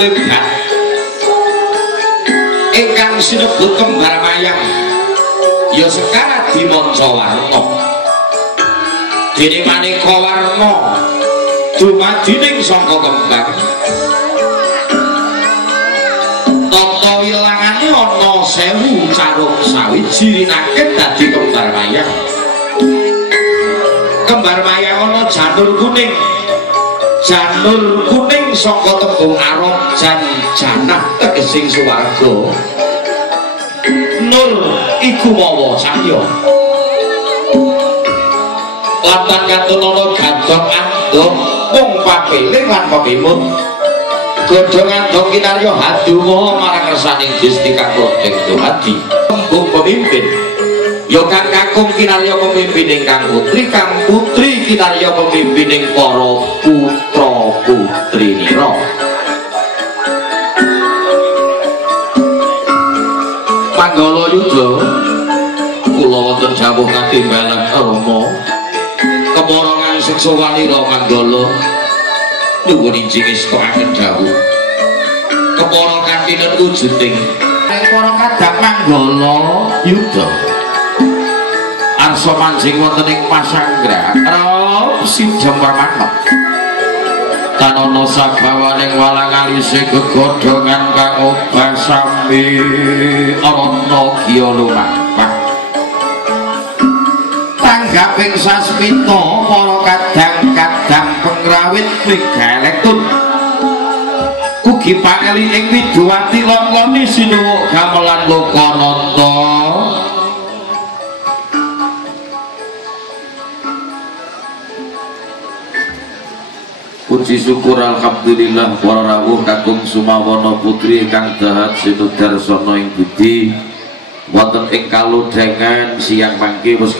lebat ingkang sinebut kembar mayang ya sekarat dimanca warna dene maneka warna dumadining sangka kembar tata wilangane ana 1000 caruk sawiji rinakit dadi kembar mayang. Kembar mayang ana janur kuning saka tembung arab jan janah tegesing swarga. Nur iku mawa cahya lantan kantun ana gandhong andhong mung papeling lan pepimut godhong andhong kinarya haduma marang kersaning Gusti kang rodeng dumadi tembung pemimpin ya kang kakung kinarya pemimpin ingkang putri kang putri kinarya pemimpin ing para putra putri nira. Manggala yuda kula wonten dawuh katimbalan Rama kemarangan siksa wanira Manggala nuwun injing estokaken dawuh kepara kantinen wujuding para kadang Manggala yuda arsa manjing wonten ing pasanggra raup sidhem permanep tanana sabawaning walang alise gegodhongan kang obah sami ana giya lumampah tanggaping sasmita para kadang-kadang pengrawit megalektun ugi pangeli ing Widuwati Loloni sinuwuk gamelan Lokananta. Puji syukur alhamdulillah para rawuh kakung sumawana putri kang dahat sinudarsana ing budi wonten ing kalodhangan siang mangke wis